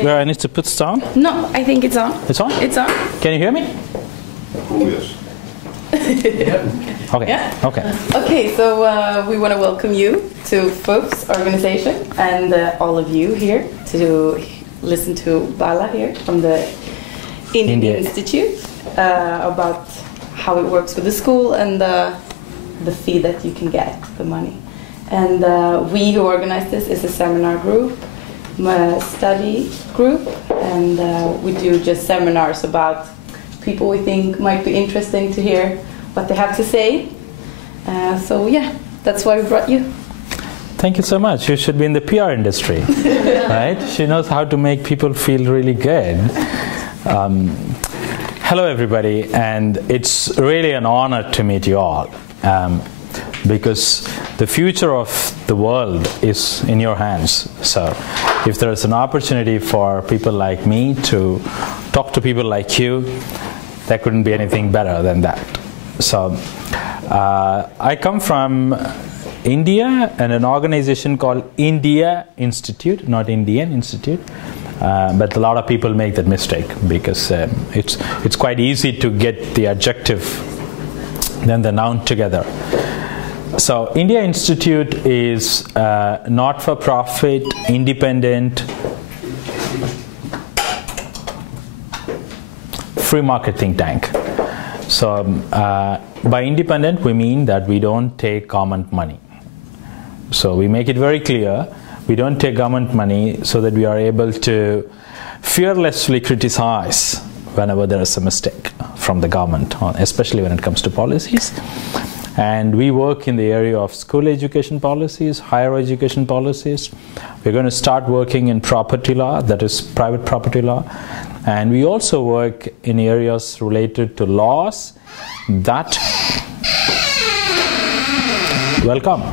Where I need to put this on? No, I think it's on. It's on? It's on. Can you hear me? Oh, yes. Okay. Yeah. Okay. Okay, so we want to welcome you to FUF's organization and all of you here to listen to Bala here from the Indian Institute about how it works with the school and the fee that you can get, the money. And we who organize this is a seminar group, a study group, and we do just seminars about people we think might be interesting to hear what they have to say. So yeah, that's why we brought you. Thank you so much. You should be in the PR industry, right? She knows how to make people feel really good. Hello everybody, and it's really an honor to meet you all. Because the future of the world is in your hands. So if there is an opportunity for people like me to talk to people like you, there couldn't be anything better than that. So I come from India and an organization called India Institute, not Indian Institute. But a lot of people make that mistake because it's quite easy to get the adjective then the noun together. So India Institute is a not-for-profit, independent, free market think tank. So by independent we mean that we don't take government money. So we make it very clear, we don't take government money so that we are able to fearlessly criticize whenever there is a mistake from the government, especially when it comes to policies. And we work in the area of school education policies, higher education policies. We're going to start working in property law, that is private property law. And we also work in areas related to laws that... Welcome.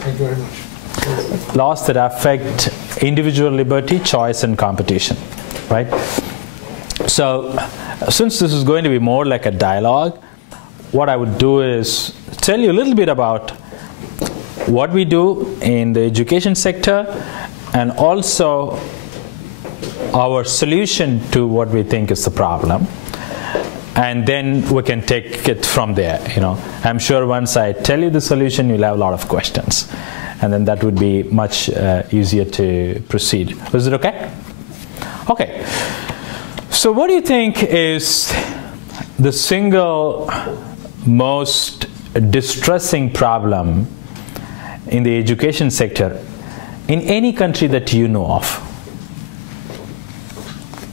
Thank you very much. Laws that affect individual liberty, choice, and competition, right? So, since this is going to be more like a dialogue, what I would do is tell you a little bit about what we do in the education sector and also our solution to what we think is the problem. And then we can take it from there, you know. I'm sure once I tell you the solution, you'll have a lot of questions. And then that would be much easier to proceed. Is it okay? Okay. So what do you think is the single most distressing problem in the education sector in any country that you know of?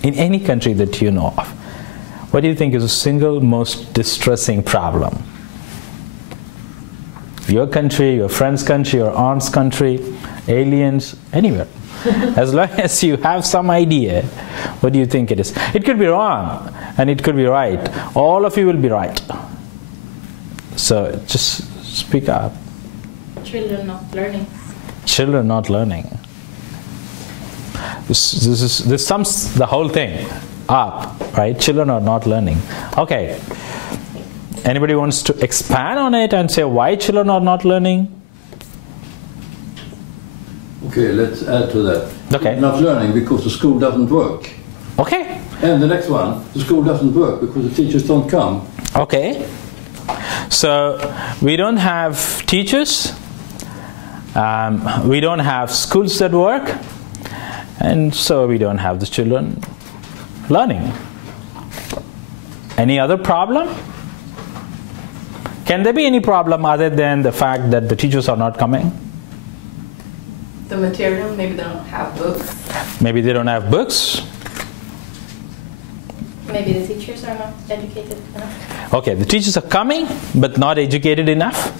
In any country that you know of. What do you think is the single most distressing problem? Your country, your friend's country, your aunt's country, aliens, anywhere. As long as you have some idea, what do you think it is? It could be wrong and it could be right. All of you will be right. So just speak up. Children not learning. Children not learning. This sums the whole thing up, right? Children are not learning. Okay. Anybody wants to expand on it and say why children are not learning? Okay, let's add to that. Okay. Not learning because the school doesn't work. Okay. And the next one, the school doesn't work because the teachers don't come. Okay. So we don't have teachers, we don't have schools that work, and so we don't have the children learning. Any other problem? Can there be any problem other than the fact that the teachers are not coming? The material, maybe they don't have books. Maybe they don't have books. Maybe the teachers are not educated enough. Okay, the teachers are coming, but not educated enough.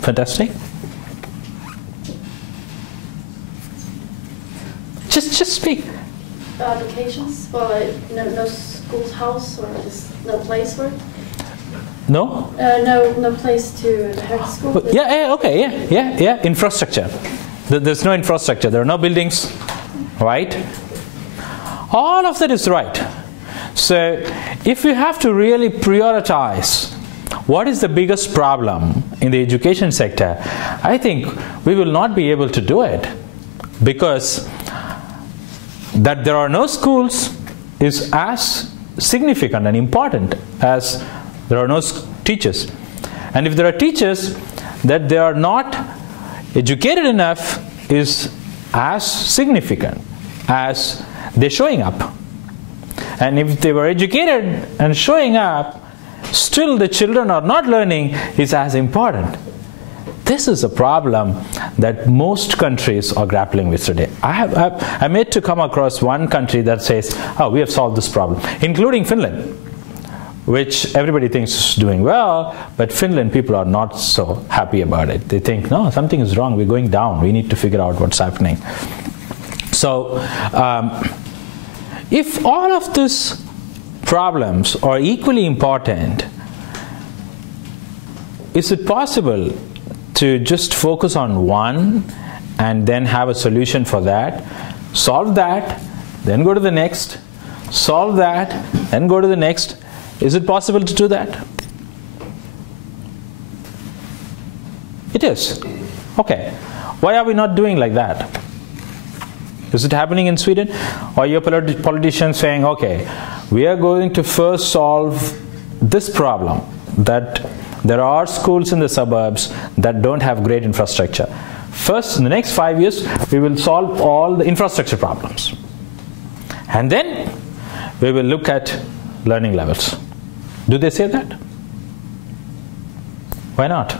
Fantastic. Just speak. Locations? Well, no school's house or just no place for it? No? No place to have school. But yeah. Infrastructure. There's no infrastructure. There are no buildings, right? All of that is right. So if we have to really prioritize what is the biggest problem in the education sector, I think we will not be able to do it because that there are no schools is as significant and important as there are no teachers. And if there are teachers, that they are not educated enough is as significant as they're showing up. And if they were educated and showing up, still the children are not learning is as important. This is a problem that most countries are grappling with today. I'm yet to come across one country that says, oh, we have solved this problem, including Finland, which everybody thinks is doing well, but Finland people are not so happy about it. They think, no, something is wrong, we're going down, we need to figure out what's happening. So, if all of these problems are equally important, is it possible to just focus on one and then have a solution for that, solve that, then go to the next, solve that, then go to the next? Is it possible to do that? It is. Okay. Why are we not doing like that? Is it happening in Sweden? Or your politicians saying, okay, we are going to first solve this problem, that there are schools in the suburbs that don't have great infrastructure. First, in the next 5 years, we will solve all the infrastructure problems. And then we will look at learning levels. Do they say that? Why not?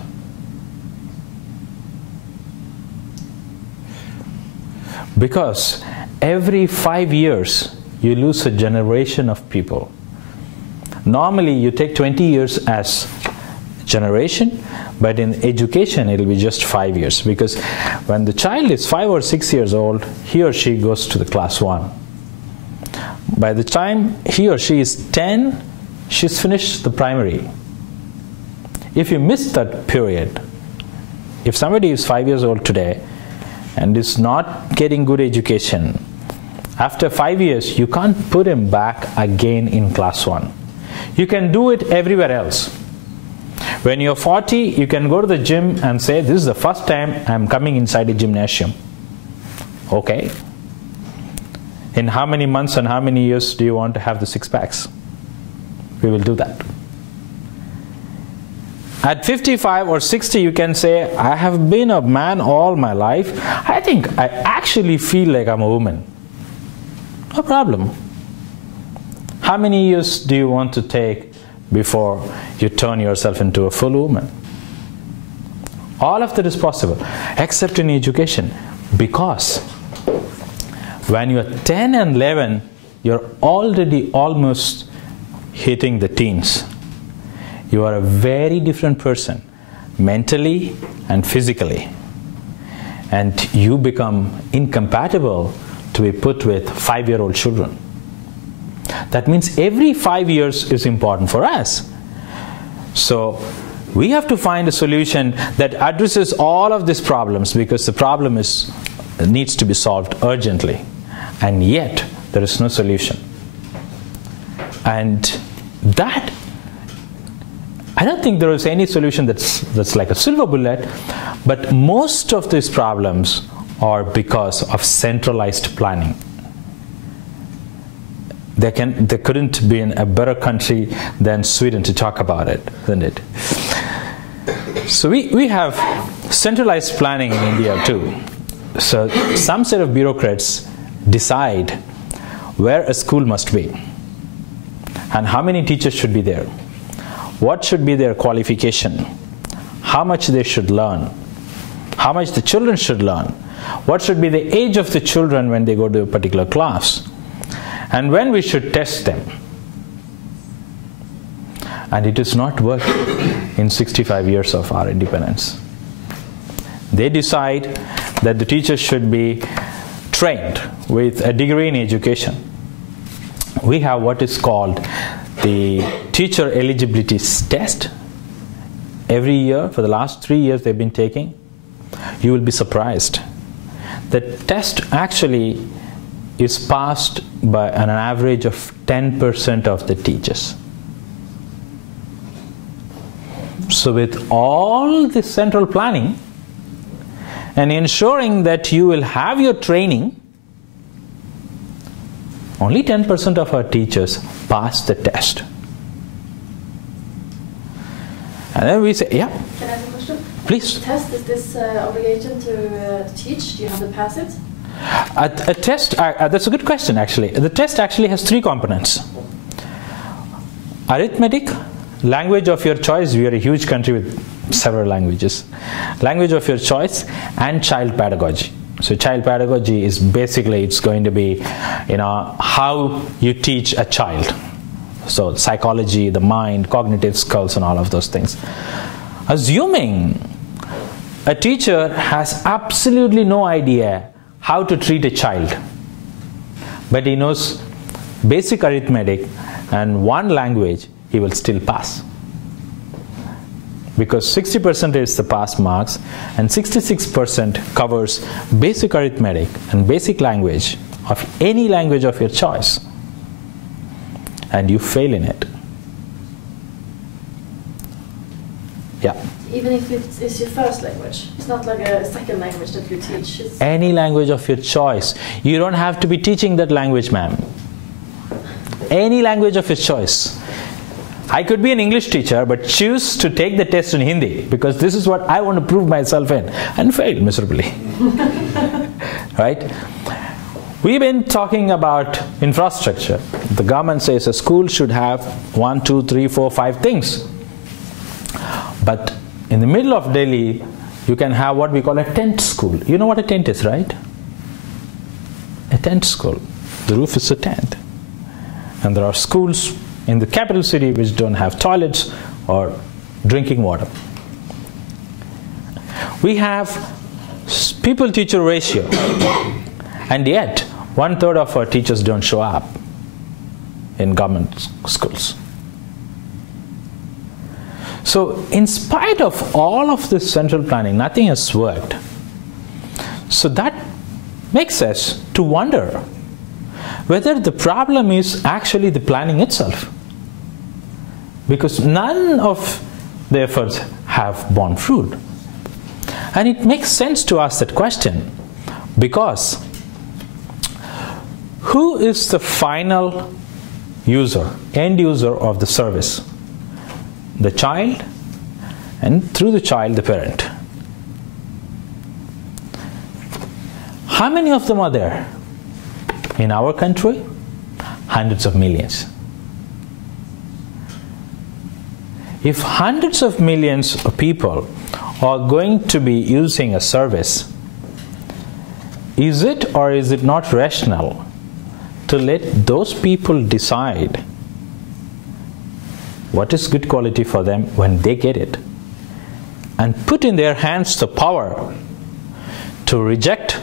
Because every 5 years you lose a generation of people. Normally you take 20 years as generation, but in education it will be just 5 years, because when the child is 5 or 6 years old, he or she goes to the class 1. By the time he or she is 10, she's finished the primary. If you miss that period, if somebody is 5 years old today and is not getting good education, after 5 years you can't put him back again in class 1. You can do it everywhere else. When you're 40, you can go to the gym and say, this is the first time I'm coming inside a gymnasium. Okay. In how many months and how many years do you want to have the 6 packs? We will do that. At 55 or 60, you can say, I have been a man all my life. I think I actually feel like I'm a woman. No problem. How many years do you want to take before you turn yourself into a full woman? All of that is possible, except in education. Because when you're 10 and 11, you're already almost hitting the teens. You are a very different person, mentally and physically. And you become incompatible to be put with 5-year-old children. That means every 5 years is important for us. So we have to find a solution that addresses all of these problems, because the problem needs to be solved urgently. And yet there is no solution. And that, I don't think there is any solution that's like a silver bullet, but most of these problems are because of centralized planning. There couldn't be a better country than Sweden to talk about it, isn't it? So we have centralized planning in India too. So some set of bureaucrats decide where a school must be and how many teachers should be there, what should be their qualification, how much they should learn, how much the children should learn, what should be the age of the children when they go to a particular class, and when we should test them. And it is not worked in 65 years of our independence. They decide that the teachers should be trained with a degree in education. We have what is called the teacher eligibility test. Every year, for the last 3 years they've been taking. You will be surprised. The test actually is passed by an average of 10% of the teachers. So with all this central planning and ensuring that you will have your training, only 10% of our teachers pass the test. And then we say, yeah. Can I ask a question? Please. The test, is this obligation to teach? Do you have to pass it? A test, that's a good question actually. The test actually has 3 components. Arithmetic, language of your choice. We are a huge country with several languages. Language of your choice, and child pedagogy. So child pedagogy is basically, it's going to be, how you teach a child. So psychology, the mind, cognitive skills, and all of those things. Assuming a teacher has absolutely no idea how to treat a child, but he knows basic arithmetic and 1 language, he will still pass. Because 60% is the pass marks and 66% covers basic arithmetic and basic language of any language of your choice, and you fail in it. Yeah. Even if it's your first language, it's not like a second language that you teach. It's Any language of your choice. You don't have to be teaching that language, ma'am. Any language of your choice. I could be an English teacher, but choose to take the test in Hindi because this is what I want to prove myself in, and fail miserably. Right? We've been talking about infrastructure. The government says a school should have 1, 2, 3, 4, 5 things. But in the middle of Delhi, you can have what we call a tent school. You know what a tent is, right? A tent school. The roof is a tent. And there are schools in the capital city which don't have toilets or drinking water. We have people-teacher ratio, and yet 1/3 of our teachers don't show up in government schools. So in spite of all of this central planning, nothing has worked. So that makes us to wonder whether the problem is actually the planning itself. Because none of the efforts have borne fruit. And it makes sense to ask that question, because who is the final user, end user of the service? The child, and through the child, the parent. How many of them are there? In our country, hundreds of millions. If hundreds of millions of people are going to be using a service, is it or is it not rational to let those people decide what is good quality for them when they get it, and put in their hands the power to reject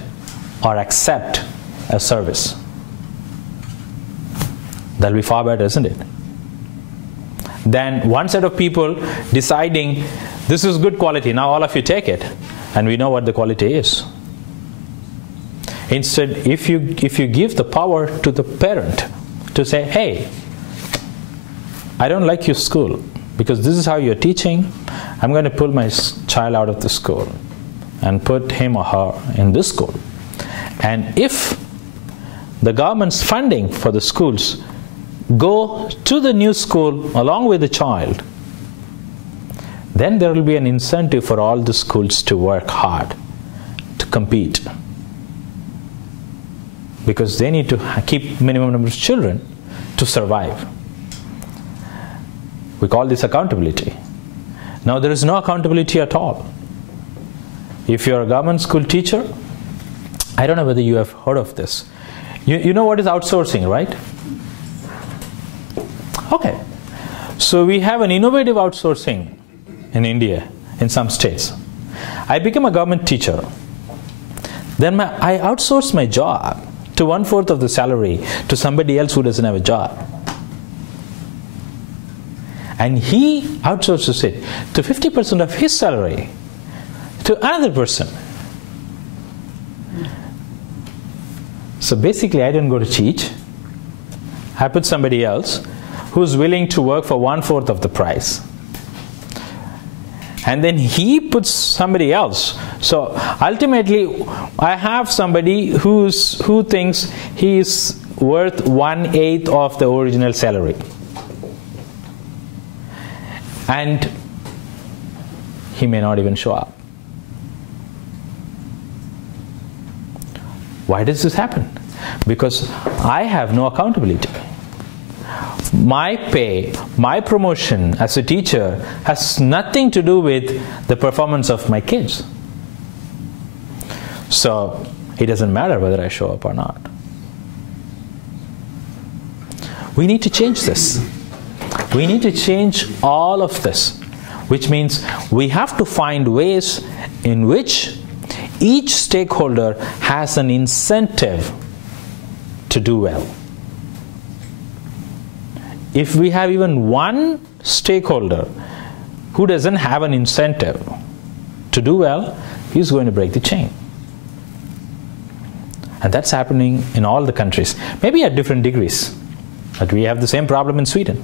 or accept a service? That'll be far better, isn't it? Than one set of people deciding this is good quality, now all of you take it, and we know what the quality is. Instead, if you give the power to the parent to say, hey, I don't like your school because this is how you're teaching, I'm going to pull my child out of the school and put him or her in this school. And if the government's funding for the schools go to the new school along with the child, then there will be an incentive for all the schools to work hard, to compete. Because they need to keep minimum number of children to survive. We call this accountability. Now there is no accountability at all. If you're a government school teacher, I don't know whether you have heard of this. You know what is outsourcing, right? Okay. So we have an innovative outsourcing in India, in some states. I became a government teacher. Then I outsourced my job to 1/4 of the salary to somebody else who doesn't have a job. And he outsources it to 50% of his salary to another person. So basically, I didn't go to teach. I put somebody else who's willing to work for 1/4 of the price. And then he puts somebody else. So ultimately, I have somebody who thinks he is worth 1/8 of the original salary. And he may not even show up. Why does this happen? Because I have no accountability. My pay, my promotion as a teacher has nothing to do with the performance of my kids. So it doesn't matter whether I show up or not. We need to change this. We need to change all of this, which means we have to find ways in which each stakeholder has an incentive to do well. If we have even one stakeholder who doesn't have an incentive to do well, he's going to break the chain. And that's happening in all the countries, maybe at different degrees. But we have the same problem in Sweden.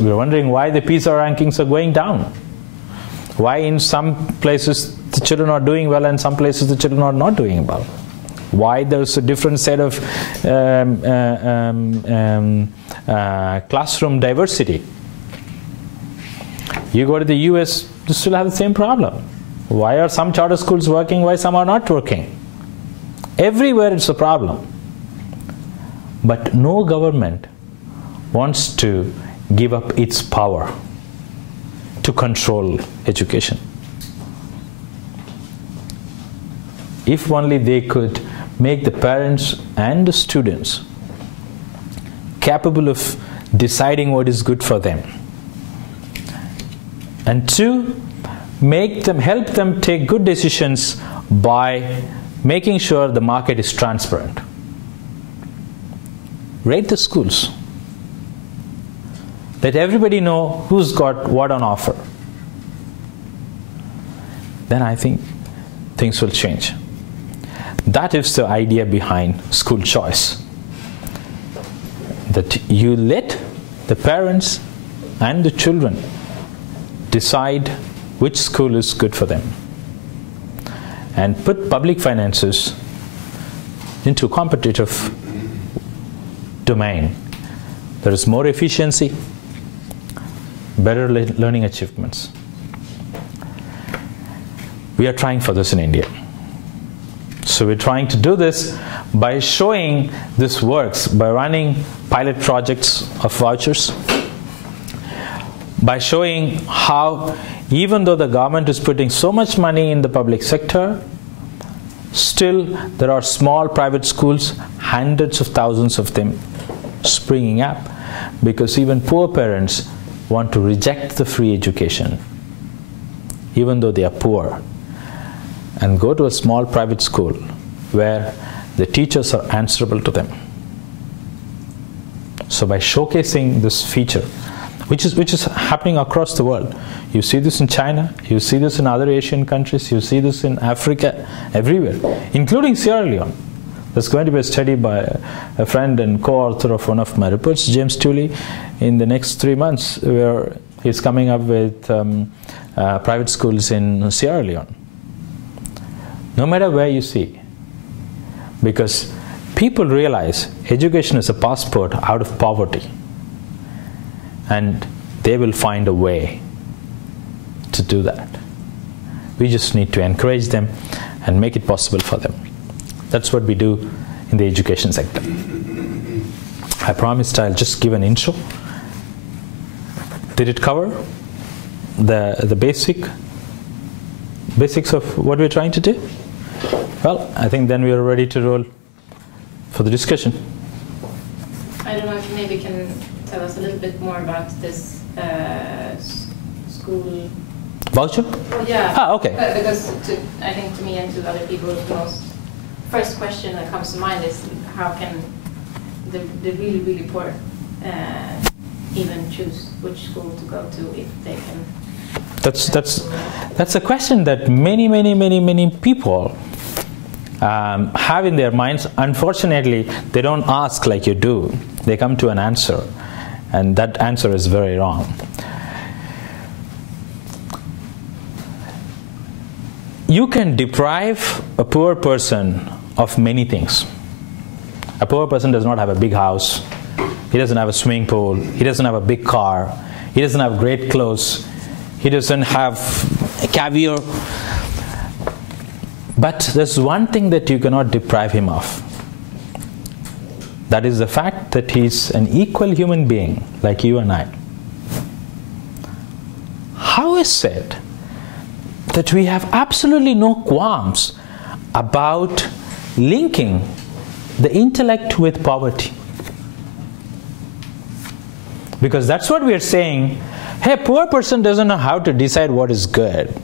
We're wondering why the PISA rankings are going down. Why in some places the children are doing well and some places the children are not doing well. Why there's a different set of classroom diversity. You go to the US, you still have the same problem. Why are some charter schools working, why some are not working? Everywhere it's a problem. But no government wants to give up its power to control education. If only they could make the parents and the students capable of deciding what is good for them. And two, help them take good decisions by making sure the market is transparent. Rate the schools. Let everybody know who's got what on offer. Then I think things will change. That is the idea behind school choice. That you let the parents and the children decide which school is good for them. And put public finances into a competitive domain. There is more efficiency, better learning achievements. We are trying for this in India. So we're trying to do this by showing this works, by running pilot projects of vouchers, by showing how even though the government is putting so much money in the public sector, still there are small private schools, hundreds of thousands of them springing up, because even poor parents want to reject the free education, even though they are poor, and go to a small private school where the teachers are answerable to them. So by showcasing this feature, which is happening across the world, you see this in China, you see this in other Asian countries, you see this in Africa, everywhere, including Sierra Leone. There's going to be a study by a friend and co-author of one of my reports, James Tooley, in the next 3 months, where he's coming up with private schools in Sierra Leone. No matter where you see, because people realize education is a passport out of poverty, and they will find a way to do that. We just need to encourage them and make it possible for them. That's what we do in the education sector. I promised I'll just give an intro. Did it cover the basics of what we're trying to do? Well, I think then we are ready to roll for the discussion. I don't know if you maybe can tell us a little bit more about this school voucher? Yeah. Ah, okay. Because I think to me and to other people, the first question that comes to mind is how can the really, really poor even choose which school to go to if they can? That's a question that many people have in their minds. Unfortunately, they don't ask like you do. They come to an answer, and that answer is very wrong. You can deprive a poor person of many things. A poor person does not have a big house. He doesn't have a swimming pool. He doesn't have a big car. He doesn't have great clothes. He doesn't have caviar. But there's one thing that you cannot deprive him of. That is the fact that he's an equal human being like you and I. How is it that we have absolutely no qualms about linking the intellect with poverty? Because that's what we are saying. Hey, a poor person doesn't know how to decide what is good.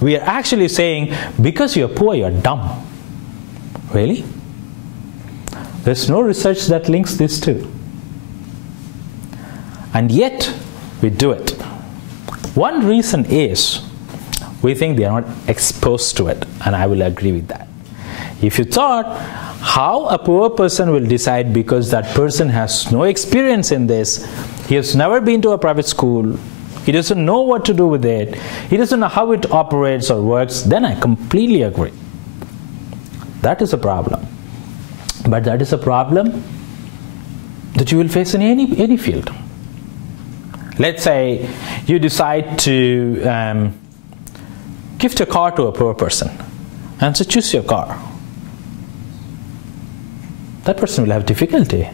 We are actually saying, because you're poor, you're dumb. Really? There's no research that links these two. And yet, we do it. One reason is, we think they are not exposed to it, and I will agree with that. If you thought, how a poor person will decide because that person has no experience in this, he has never been to a private school, he doesn't know what to do with it, he doesn't know how it operates or works, then I completely agree. That is a problem. But that is a problem that you will face in any field. Let's say you decide to gift a car to a poor person, and so choose your car. That person will have difficulty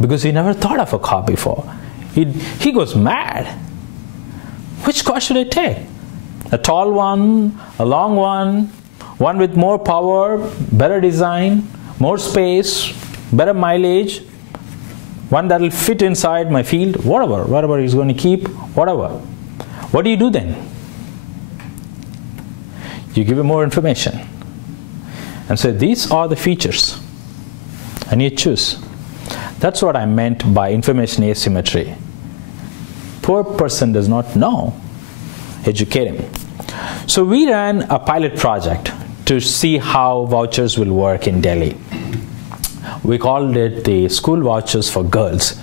because he never thought of a car before. He goes mad. Which car should I take? A tall one, a long one with more power, better design, more space, better mileage, one that will fit inside my field, whatever he's going to keep, whatever. What do you do then? You give him more information and say, these are the features, and you choose. That's what I meant by information asymmetry. Poor person does not know. Educate him. So we ran a pilot project to see how vouchers will work in Delhi. We called it the school vouchers for girls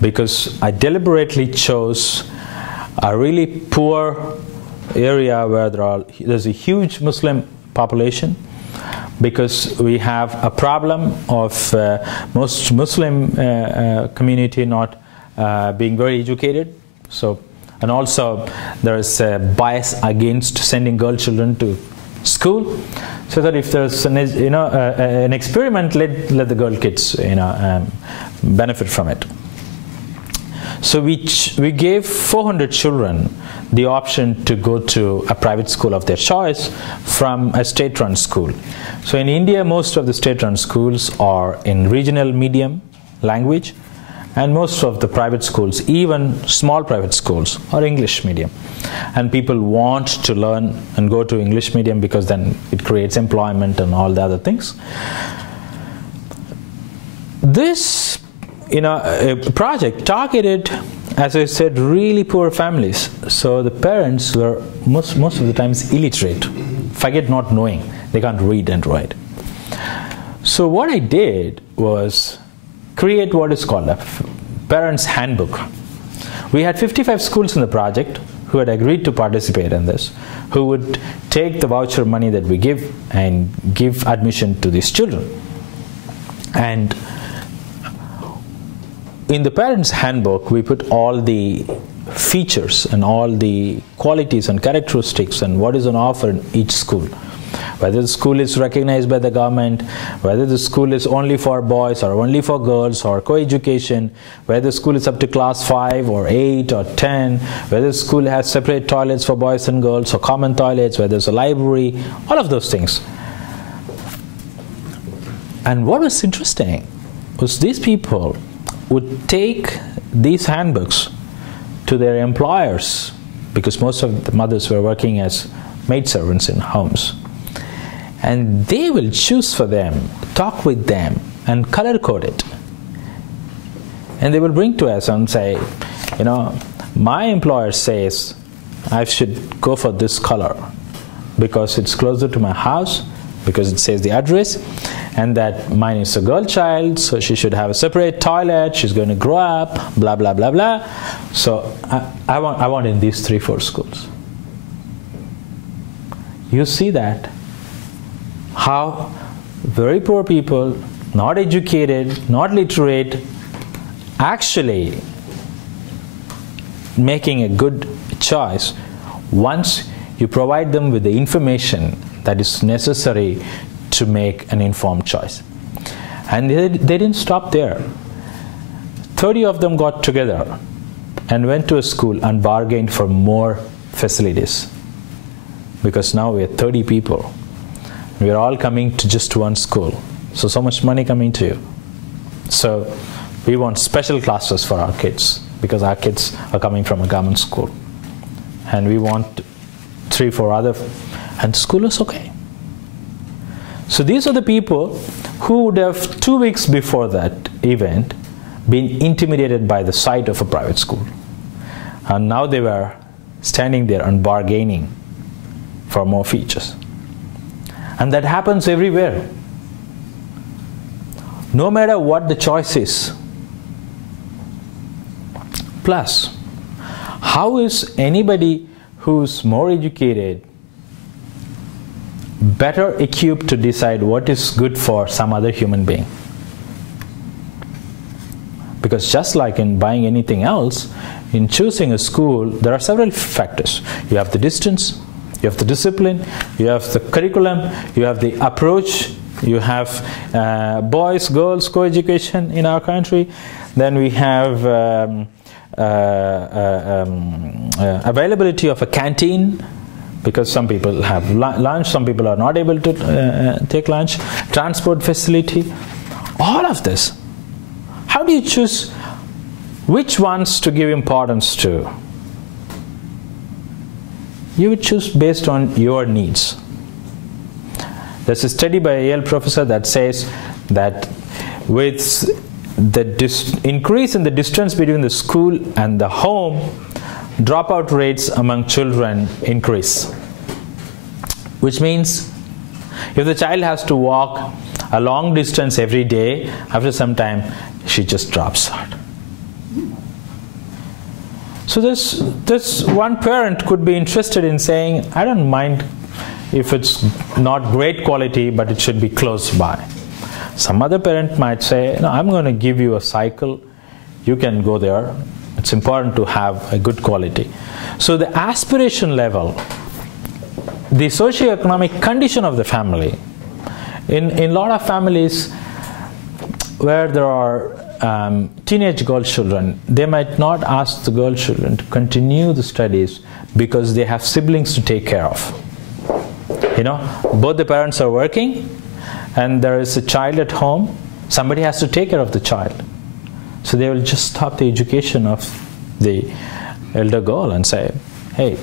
because I deliberately chose a really poor area where there's a huge Muslim population, because we have a problem of most Muslim community not being very educated. So, and also there is a bias against sending girl children to school, so that if there's an experiment, let the girl kids benefit from it. So we gave 400 children the option to go to a private school of their choice from a state-run school. So in India, most of the state-run schools are in regional medium language, and most of the private schools, even small private schools, are English medium. And people want to learn and go to English medium because then it creates employment and all the other things. This project targeted, as I said, really poor families. So the parents were most of the times illiterate, forget not knowing, they can't read and write. So what I did was create what is called a parents' handbook. We had 55 schools in the project who had agreed to participate in this, who would take the voucher money that we give and give admission to these children. And in the parents' handbook, we put all the features and all the qualities and characteristics and what is on offer in each school. Whether the school is recognized by the government, whether the school is only for boys or only for girls or co-education, whether the school is up to class 5 or 8 or 10, whether the school has separate toilets for boys and girls or common toilets, whether there's a library, all of those things. And what was interesting was these people would take these handbooks to their employers, because most of the mothers were working as maidservants in homes. And they will choose for them, talk with them, and color code it. And they will bring to us and say, my employer says I should go for this color because it's closer to my house, because it says the address, and that mine is a girl child, so she should have a separate toilet, she's going to grow up, blah, blah, blah, blah. So I want in these 3-4 schools. You see that? How very poor people not educated, not literate, actually making a good choice once you provide them with the information that is necessary to make an informed choice. And they didn't stop there. 30 of them got together and went to a school and bargained for more facilities. Because now we are 30 people. We are all coming to just one school. So much money coming to you. So we want special classes for our kids because our kids are coming from a government school. And we want 3, 4 other, and the school is okay. So these are the people who would have 2 weeks before that event been intimidated by the sight of a private school. And now they were standing there and bargaining for more features. And that happens everywhere. No matter what the choice is. Plus, how is anybody who's more educated better equipped to decide what is good for some other human being? Because just like in buying anything else, in choosing a school, there are several factors. You have the distance, you have the discipline, you have the curriculum, you have the approach, you have boys, girls, co-education in our country. Then we have availability of a canteen, because some people have lunch, some people are not able to take lunch, transport facility, all of this. How do you choose which ones to give importance to? You would choose based on your needs. There's a study by a Yale professor that says that with the increase in the distance between the school and the home, dropout rates among children increase. Which means if the child has to walk a long distance every day, after some time she just drops out. So this one parent could be interested in saying, I don't mind if it's not great quality, but it should be close by. Some other parent might say, no, I'm going to give you a cycle, you can go there. It's important to have a good quality. So the aspiration level, the socioeconomic condition of the family, in a lot of families where there are teenage girl children, they might not ask the girl children to continue the studies because they have siblings to take care of. You know, both the parents are working and there is a child at home, somebody has to take care of the child. So they will just stop the education of the elder girl and say, hey,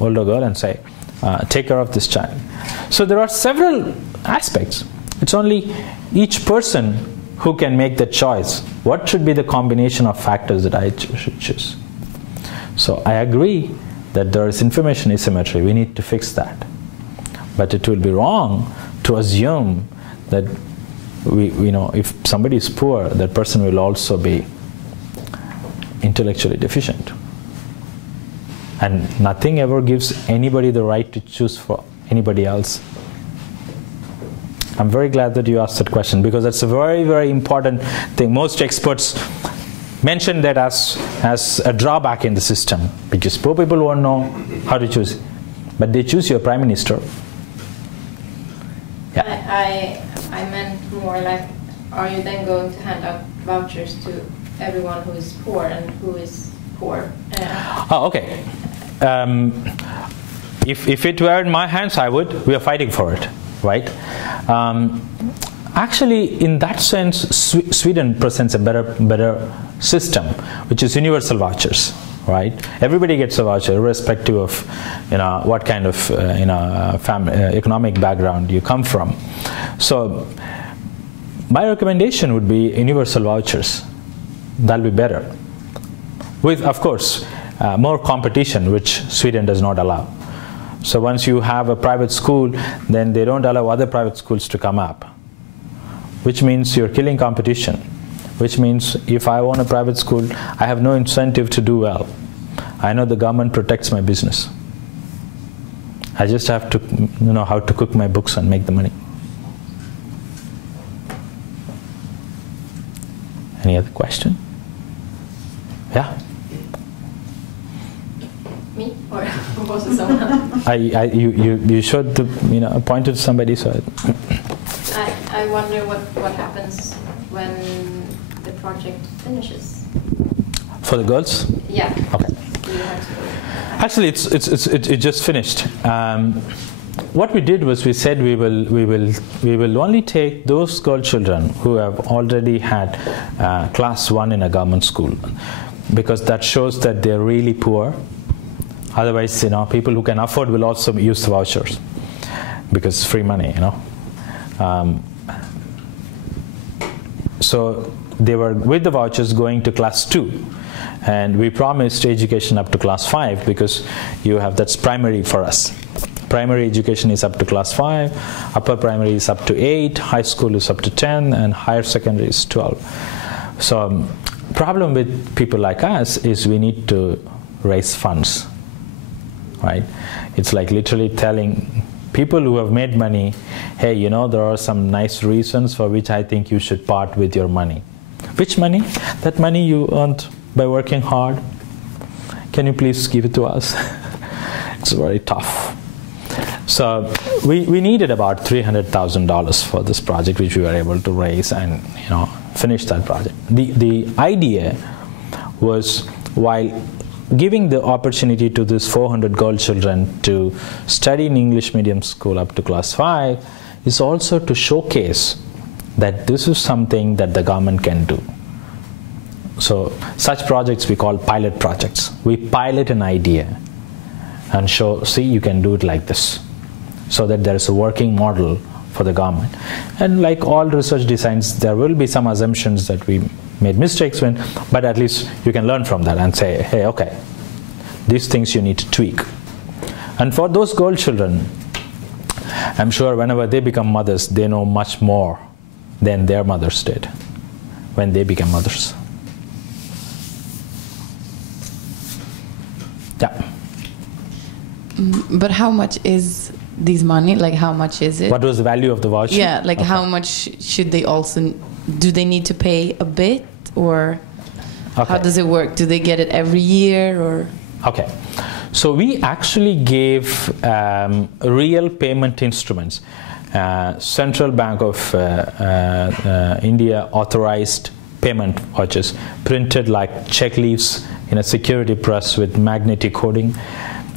older girl, and say, take care of this child. So there are several aspects. It's only each person who can make the choice. What should be the combination of factors that I should choose? So I agree that there is information asymmetry. We need to fix that. But it will be wrong to assume that if somebody is poor, that person will also be intellectually deficient. And nothing ever gives anybody the right to choose for anybody else. I'm very glad that you asked that question, because that's a very, very important thing. Most experts mention that as a drawback in the system, because poor people won't know how to choose. But they choose your prime minister. Yeah. I meant more like, are you then going to hand out vouchers to everyone who is poor and who is poor? Oh, okay. If it were in my hands, I would. We are fighting for it, right? Actually, in that sense, Sweden presents a better system, which is universal vouchers, right? Everybody gets a voucher, irrespective of what kind of economic background you come from. So, my recommendation would be universal vouchers. That'll be better. With, of course, more competition, which Sweden does not allow. So once you have a private school, then they don't allow other private schools to come up, which means you're killing competition, which means if I own a private school, I have no incentive to do well. I know the government protects my business. I just have to know how to cook my books and make the money. Any other question? Yeah? Me? Or was it someone else? You showed the, pointed to somebody, so. I wonder what happens when the project finishes. For the girls? Yeah. Okay. You have to Actually, it just finished. What we did was we said we will only take those girl children who have already had class 1 in a government school, because that shows that they're really poor. Otherwise, people who can afford will also use the vouchers because it's free money, So they were with the vouchers going to class 2, and we promised education up to class 5 because that's primary for us. Primary education is up to class 5, upper primary is up to 8, high school is up to 10, and higher secondary is 12. So problem with people like us is we need to raise funds, right? It's like literally telling people who have made money, hey, there are some nice reasons for which I think you should part with your money. Which money? That money you earned by working hard. Can you please give it to us? It's very tough. So we needed about $300,000 for this project, which we were able to raise and finish that project. The idea was, while giving the opportunity to these 400 girl children to study in English medium school up to class 5, is also to showcase that this is something that the government can do. So such projects we call pilot projects. We pilot an idea and show, see, you can do it like this, so that there is a working model for the government. And like all research designs, there will be some assumptions that we made mistakes in, but at least you can learn from that and say, hey, okay, these things you need to tweak. And for those girl children, I'm sure whenever they become mothers, they know much more than their mothers did when they became mothers. Yeah. But how much is this money? Like, how much is it? What was the value of the voucher? Yeah, like okay. How much should they also, do they need to pay a bit, or how does it work? Do they get it every year, or? Okay, so we actually gave real payment instruments. Central Bank of India authorized payment vouchers, printed like check leaves in a security press with magnetic coating.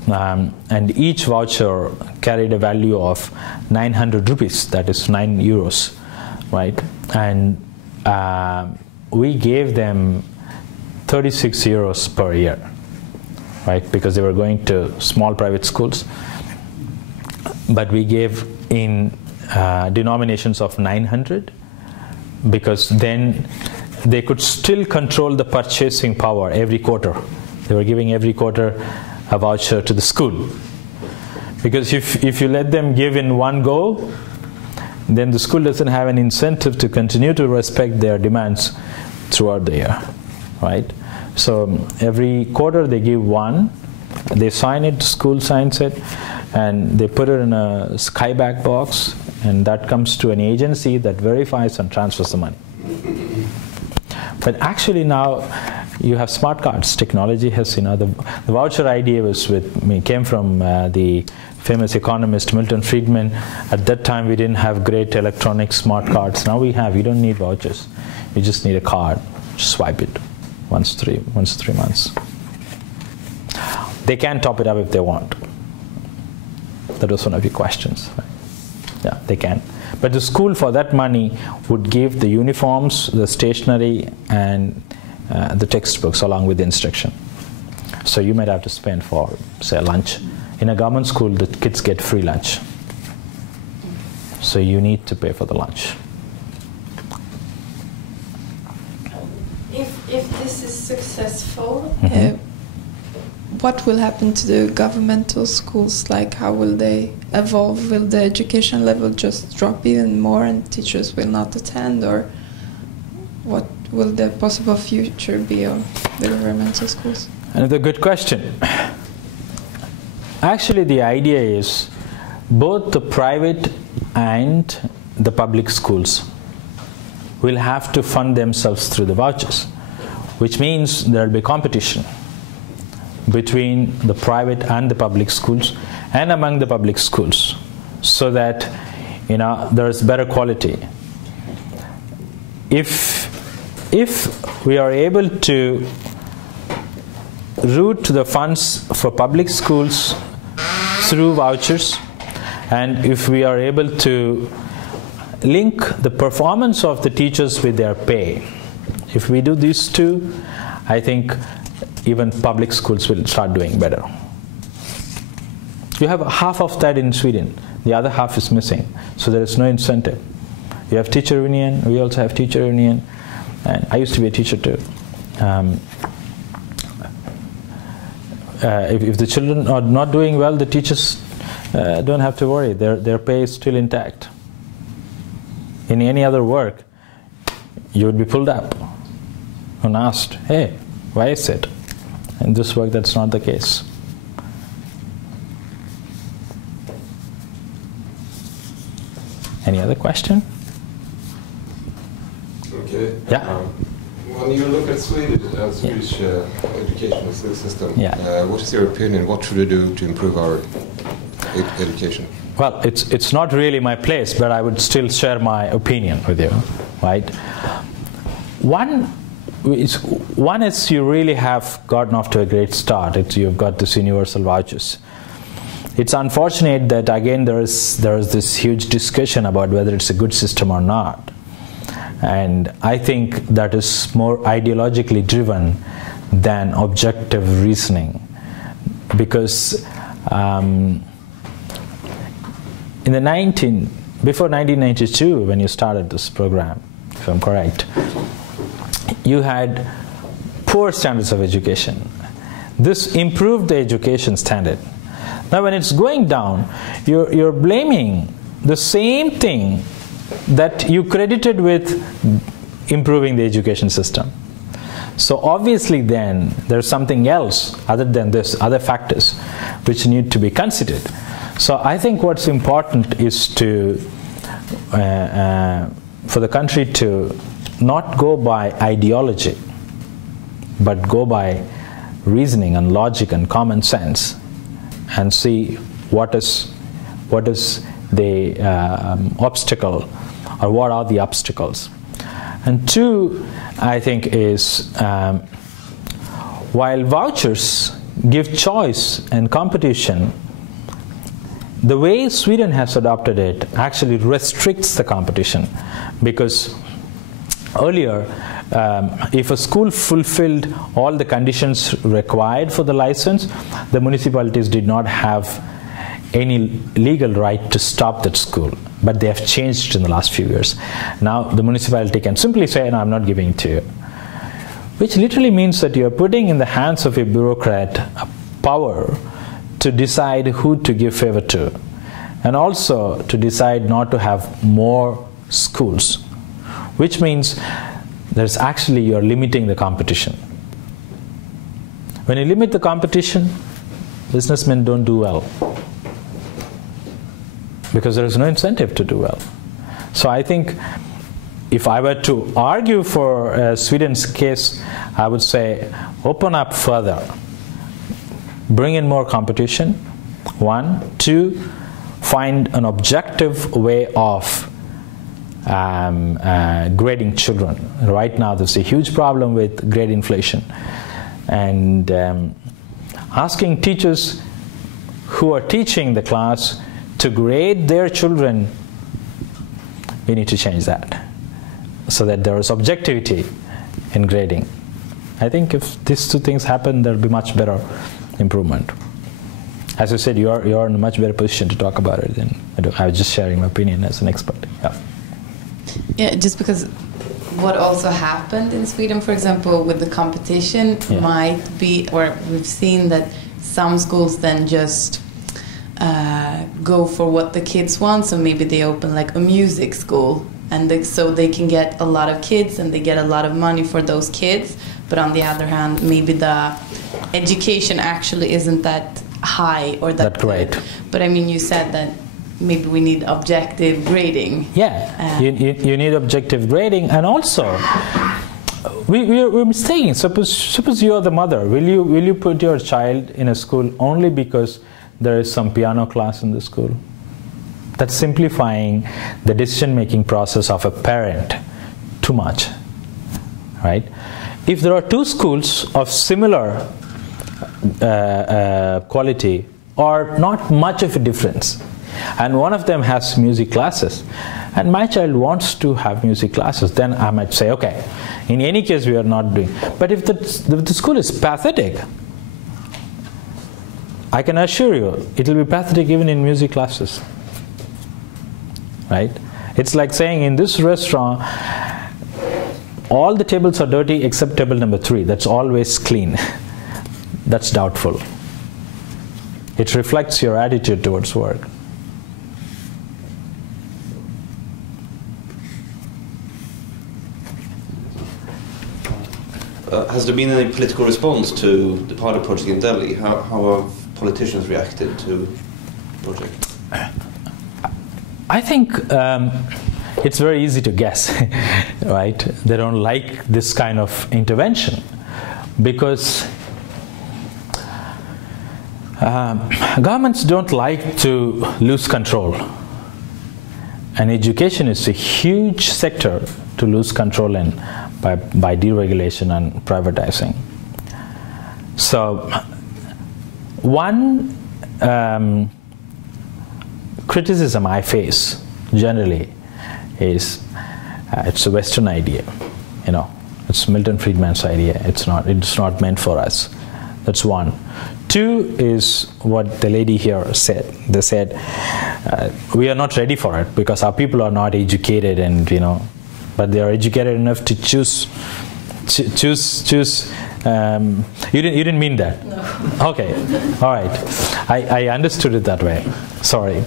And each voucher carried a value of 900 rupees, that is 9 euros, right? And we gave them 36 euros per year, right? Because they were going to small private schools. But we gave in denominations of 900, because then they could still control the purchasing power every quarter. They were giving every quarter a voucher to the school, because if you let them give in one go, then the school doesn't have an incentive to continue to respect their demands throughout the year, right? So every quarter they give one, they sign it, school signs it, and they put it in a skyback box, and that comes to an agency that verifies and transfers the money. But actually now you have smart cards. Technology has, the voucher idea came from the famous economist Milton Friedman. At that time we didn't have great electronic smart cards. Now we have. You don't need vouchers. You just need a card. Just swipe it once 3 months. They can top it up if they want. That was one of your questions. Right? Yeah, they can. But the school for that money would give the uniforms, the stationery, and the textbooks along with the instruction. So you might have to spend for, say, lunch. In a government school, the kids get free lunch. So you need to pay for the lunch. If this is successful, what will happen to the governmental schools? Like, how will they evolve? Will the education level just drop even more and teachers will not attend? Or what will the possible future be of the governmental schools? Another good question. Actually, the idea is both the private and the public schools will have to fund themselves through the vouchers, which means there will be competition between the private and the public schools and among the public schools, so that there is better quality. If we are able to route the funds for public schools through vouchers, and if we are able to link the performance of the teachers with their pay, if we do these two, I think even public schools will start doing better. You have half of that in Sweden. The other half is missing. So there is no incentive. You have teacher union. We also have teacher union. And I used to be a teacher too. If the children are not doing well, the teachers don't have to worry. Their pay is still intact. In any other work, you would be pulled up and asked, hey, why is it? In this work, that's not the case. Any other question? Okay. Yeah. When you look at Swedish educational system, what is your opinion? What should we do to improve our education? Well, it's not really my place, but I would still share my opinion with you, right? One is you really have gotten off to a great start. You've got this universal vouchers. It's unfortunate that again there is this huge discussion about whether it's a good system or not, and I think that is more ideologically driven than objective reasoning, because before 1992, when you started this program, if I'm correct, you had poor standards of education. This improved the education standard. Now when it's going down, you're blaming the same thing that you credited with improving the education system. So obviously then there's something else other than this, other factors which need to be considered. So I think what's important is for the country to not go by ideology, but go by reasoning and logic and common sense, and see what is the obstacle, or what are the obstacles. And two, I think, is while vouchers give choice and competition, the way Sweden has adopted it actually restricts the competition, because earlier, if a school fulfilled all the conditions required for the license, the municipalities did not have any legal right to stop that school. But they have changed in the last few years. Now the municipality can simply say, no, I'm not giving it to you. Which literally means that you're putting in the hands of a bureaucrat a power to decide who to give favor to, and also to decide not to have more schools, which means there's actually, you're limiting the competition. When you limit the competition, businessmen don't do well, because there is no incentive to do well. So I think if I were to argue for Sweden's case, I would say open up further, bring in more competition, one. Two, find an objective way of grading children. Right now there's a huge problem with grade inflation, and asking teachers who are teaching the class to grade their children, we need to change that so that there is objectivity in grading. I think if these two things happen, there will be much better improvement. As I said, you're in a much better position to talk about it than I do. I was just sharing my opinion as an expert. Yeah, just because what also happened in Sweden, for example, with the competition might be, or we've seen that some schools then just go for what the kids want. So maybe they open like a music school, and so they can get a lot of kids and they get a lot of money for those kids. But on the other hand, maybe the education actually isn't that high or that great. But I mean, you said that maybe we need objective grading. Yeah, you need objective grading, and also we're mistaken. Suppose you are the mother. Will you put your child in a school only because there is some piano class in the school? That's simplifying the decision-making process of a parent too much, right? If there are two schools of similar quality or not much of a difference, and one of them has music classes, and my child wants to have music classes, then I might say, okay, in any case we are not doing. But if the school is pathetic, I can assure you it will be pathetic even in music classes, right? It's like saying in this restaurant all the tables are dirty except table number 3. That's always clean. That's doubtful. It reflects your attitude towards work. Has there been any political response to the pilot project in Delhi? How have politicians reacted to the project? I think it's very easy to guess, right? They don't like this kind of intervention because governments don't like to lose control. And education is a huge sector to lose control in by deregulation and privatizing. So one criticism I face generally is it's a Western idea, you know. It's Milton Friedman's idea. It's not meant for us. That's one. Two is what the lady here said. They said we are not ready for it because our people are not educated, and you know, but they are educated enough to choose. You didn't mean that. No. Okay. All right. I understood it that way. Sorry.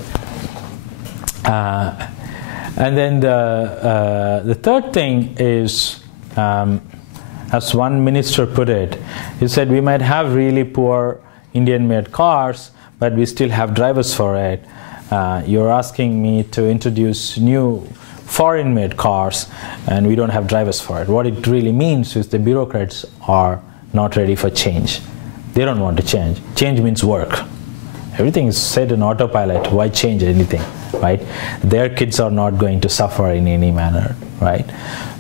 And then the third thing is, as one minister put it, he said we might have really poor Indian-made cars, but we still have drivers for it. You're asking me to introduce new foreign-made cars, and we don't have drivers for it. What it really means is the bureaucrats are not ready for change. They don't want to change. Change means work. Everything is set in autopilot. Why change anything, right? Their kids are not going to suffer in any manner, right?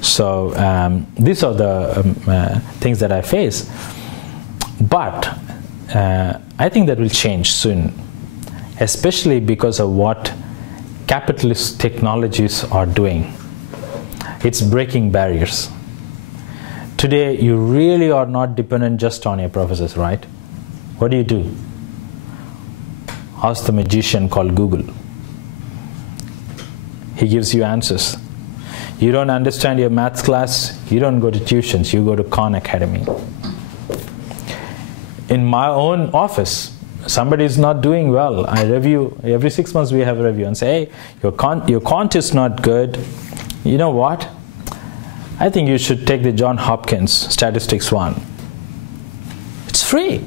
So these are the things that I face. But I think that will change soon, especially because of what capitalist technologies are doing. It's breaking barriers. Today, you really are not dependent just on your professors, right? What do? Ask the magician called Google. He gives you answers. You don't understand your maths class, you don't go to tuitions, you go to Khan Academy. In my own office, somebody is not doing well. I review, every 6 months we have a review and say, hey, your quant is not good. You know what? I think you should take the John Hopkins Statistics 1. It's free.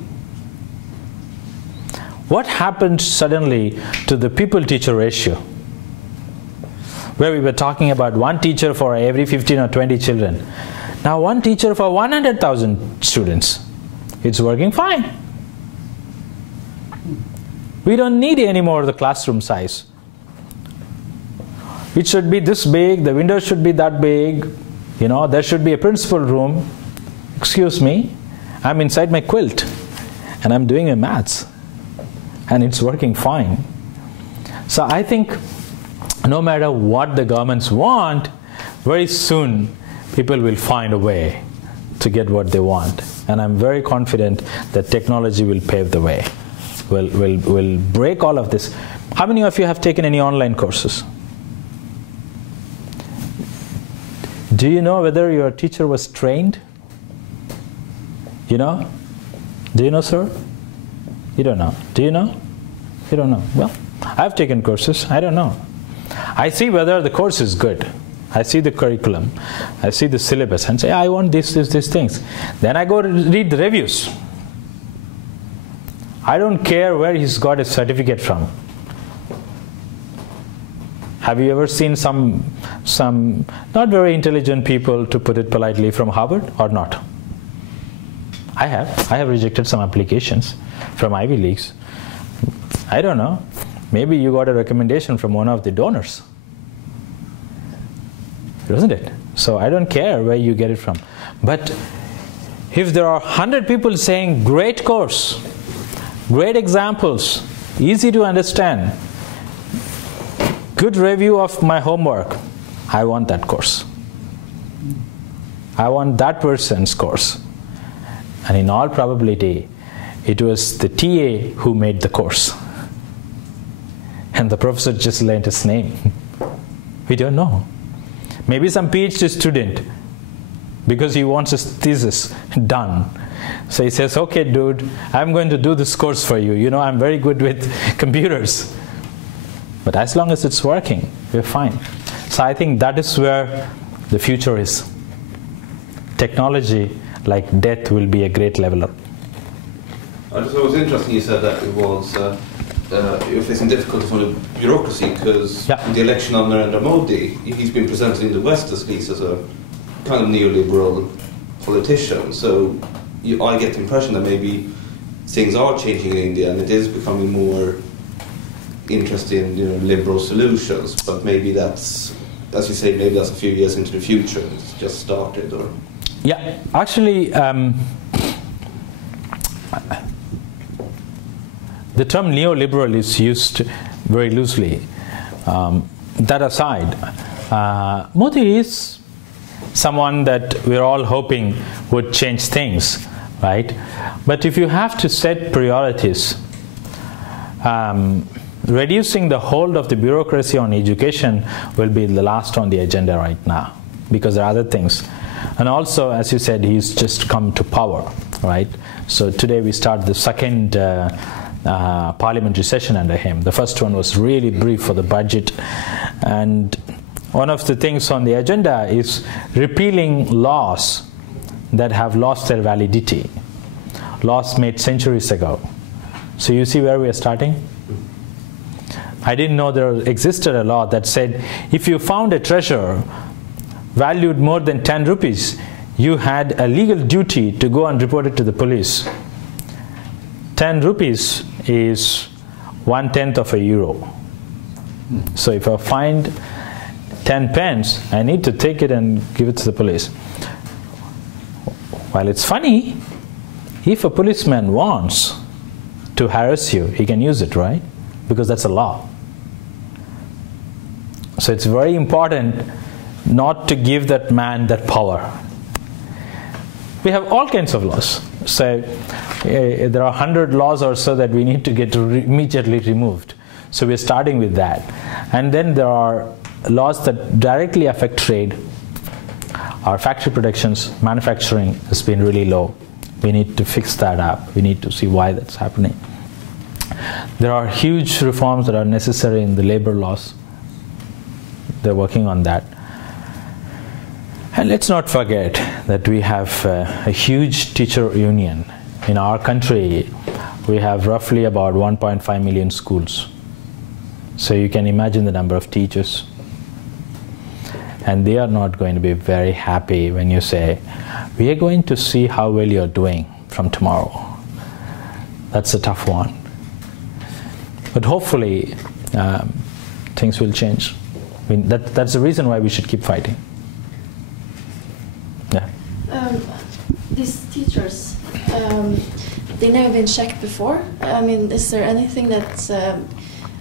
What happened suddenly to the people-teacher ratio? Where we were talking about one teacher for every 15 or 20 children. Now one teacher for 100,000 students. It's working fine. We don't need any more the classroom size. It should be this big, the windows should be that big, you know, there should be a principal room. Excuse me, I'm inside my quilt and I'm doing my maths and it's working fine. So I think no matter what the governments want, very soon people will find a way to get what they want. And I'm very confident that technology will pave the way. Will break all of this. How many of you have taken any online courses? Do you know whether your teacher was trained? You know? Do you know, sir? You don't know. Do you know? You don't know. Well, I've taken courses. I don't know. I see whether the course is good. I see the curriculum. I see the syllabus and say, I want these things. Then I go to read the reviews. I don't care where he's got his certificate from. Have you ever seen some not very intelligent people, to put it politely, from Harvard or not? I have rejected some applications from Ivy Leagues. I don't know. Maybe you got a recommendation from one of the donors, isn't it? So I don't care where you get it from. But if there are 100 people saying, great course, great examples, easy to understand, good review of my homework, I want that course. I want that person's course. And in all probability, it was the TA who made the course. And the professor just learned his name. We don't know. Maybe some PhD student, because he wants his thesis done. So he says, okay, dude, I'm going to do this course for you. You know, I'm very good with computers. But as long as it's working, we're fine. So I think that is where the future is. Technology, like death, will be a great leveler. I just thought it was interesting you said that it was you're facing difficulty from the bureaucracy, because in the election of Narendra Modi, he's been presented in the West at least as a kind of neoliberal politician. So I get the impression that maybe things are changing in India and it is becoming more interested in liberal solutions. But maybe that's, as you say, maybe that's a few years into the future. It's just started, or yeah, actually. The term neoliberal is used very loosely. That aside, Modi is someone that we're all hoping would change things, right? But if you have to set priorities, reducing the hold of the bureaucracy on education will be the last on the agenda right now, because there are other things. And also, as you said, he's just come to power, right? So today we start the second parliamentary session under him. The first one was really brief for the budget, and one of the things on the agenda is repealing laws that have lost their validity, laws made centuries ago. So you see where we are starting? I didn't know there existed a law that said if you found a treasure valued more than 10 rupees, you had a legal duty to go and report it to the police. 10 rupees is 1/10 of a euro. So if I find 10 pence, I need to take it and give it to the police. While it's funny, if a policeman wants to harass you, he can use it, right? Because that's a law. So it's very important not to give that man that power. We have all kinds of laws. So there are 100 laws or so that we need to get immediately removed. So we're starting with that. And then there are laws that directly affect trade. Our factory productions, manufacturing has been really low. We need to fix that up. We need to see why that's happening. There are huge reforms that are necessary in the labor laws. They're working on that. And let's not forget that we have a huge teacher union. In our country, we have roughly about 1.5 million schools. So you can imagine the number of teachers. And they are not going to be very happy when you say, we are going to see how well you're doing from tomorrow. That's a tough one. But hopefully, things will change. I mean, that's the reason why we should keep fighting. Yeah. These teachers, they never been checked before. I mean, is there anything that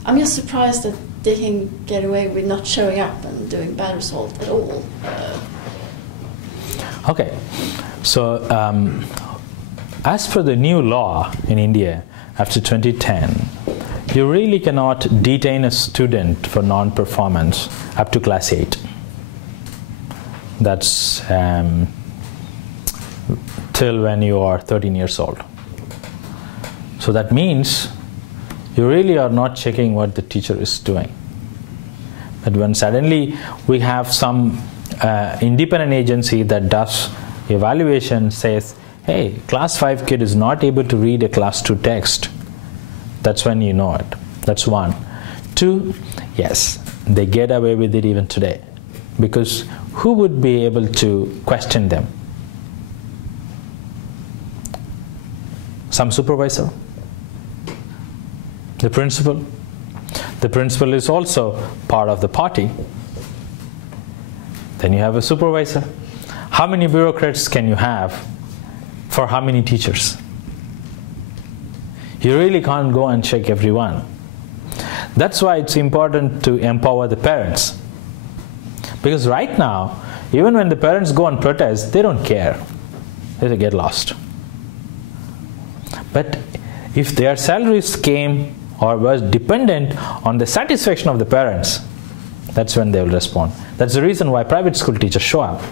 I'm just surprised that they can get away with not showing up and doing bad result at all. Okay, so as per the new law in India after 2010, you really cannot detain a student for non-performance up to class 8. That's till when you are 13 years old. So that means you really are not checking what the teacher is doing. But when suddenly we have some independent agency that does evaluation, says, hey, class 5 kid is not able to read a class 2 text, that's when you know it. That's one. Two, yes, they get away with it even today. Because who would be able to question them? Some supervisor? The principal? The principal is also part of the party. Then you have a supervisor. How many bureaucrats can you have for how many teachers? You really can't go and check everyone. That's why it's important to empower the parents. Because right now, even when the parents go and protest, they don't care. They get lost. But if their salaries came or was dependent on the satisfaction of the parents, that's when they will respond. That's the reason why private school teachers show up.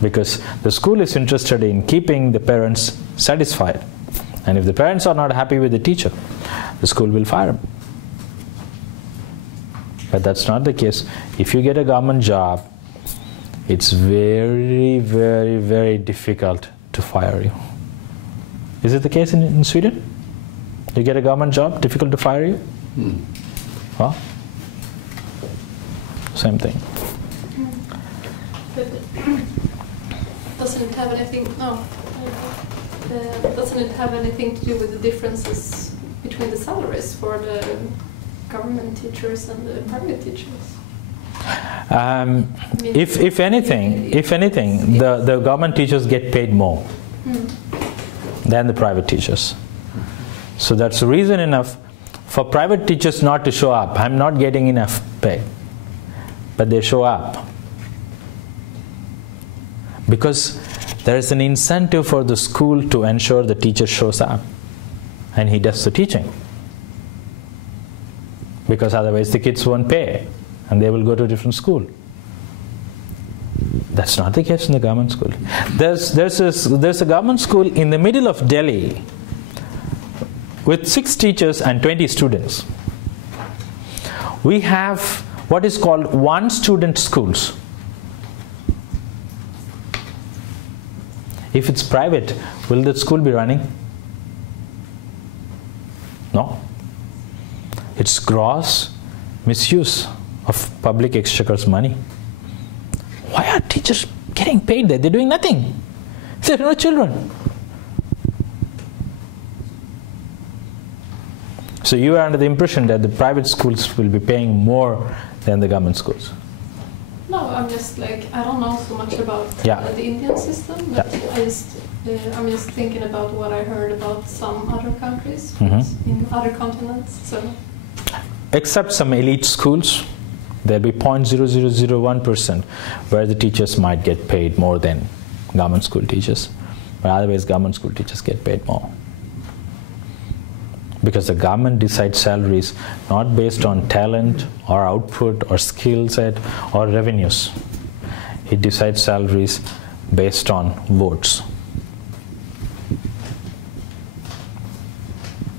Because the school is interested in keeping the parents satisfied. And if the parents are not happy with the teacher, the school will fire them. But that's not the case. If you get a government job, it's very, very, very difficult to fire you. Is it the case in Sweden? You get a government job, difficult to fire you? Well, same thing. But doesn't it have anything? No. Doesn't it have anything to do with the differences between the salaries for the government teachers and the private teachers? If anything, the government teachers get paid more than the private teachers. So that's reason enough for private teachers not to show up. I'm not getting enough pay. But they show up. Because there is an incentive for the school to ensure the teacher shows up. And he does the teaching. Because otherwise the kids won't pay. And they will go to a different school. That's not the case in the government school. There's a government school in the middle of Delhi with 6 teachers and 20 students. We have what is called one-student schools. If it's private, will the school be running? No. It's gross misuse of public exchequer's money. Why are teachers getting paid there? They're doing nothing. There are no children. So you are under the impression that the private schools will be paying more than the government schools. No, I'm just like, I don't know so much about the Indian system, but I'm just thinking about what I heard about some other countries in other continents. So, except some elite schools, there'll be 0.0001% where the teachers might get paid more than government school teachers. But otherwise, government school teachers get paid more. Because the government decides salaries not based on talent or output or skill set or revenues. It decides salaries based on votes.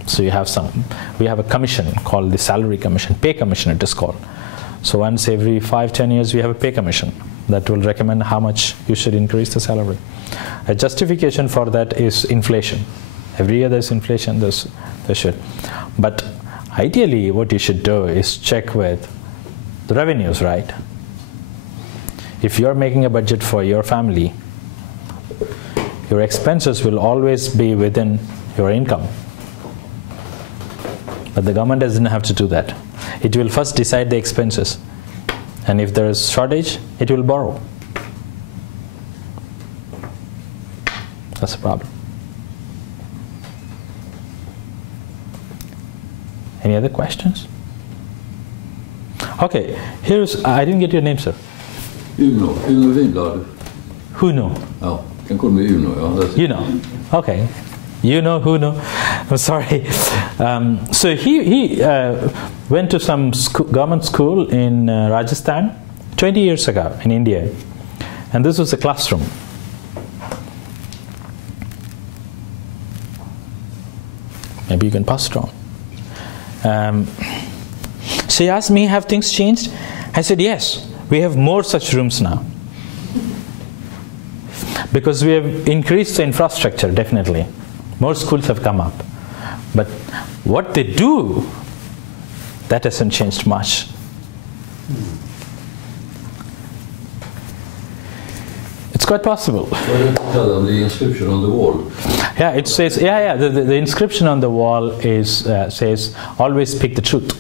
So we have a commission called the salary commission, pay commission it is called. So once every 5-10 years we have a pay commission that will recommend how much you should increase the salary. A justification for that is inflation. Every year there's inflation, there should. But ideally what you should do is check with the revenues, right? If you're making a budget for your family, your expenses will always be within your income. But the government doesn't have to do that. It will first decide the expenses. And if there is shortage, it will borrow. That's the problem. Any other questions? Okay, I didn't get your name, sir. Uno Winblad. Uno? Ja, kan call me Uno. Ja. Uno, okay. You know who know? I'm sorry. So he went to some government school in Rajasthan 20 years ago in India. And this was a classroom. Maybe you can pass it on. So he asked me, have things changed? I said, yes, we have more such rooms now. Because we have increased the infrastructure, definitely. More schools have come up. But what they do, that hasn't changed much. It's quite possible. Why don't you tell them the inscription on the wall? Yeah, it says, the inscription on the wall is says, always speak the truth.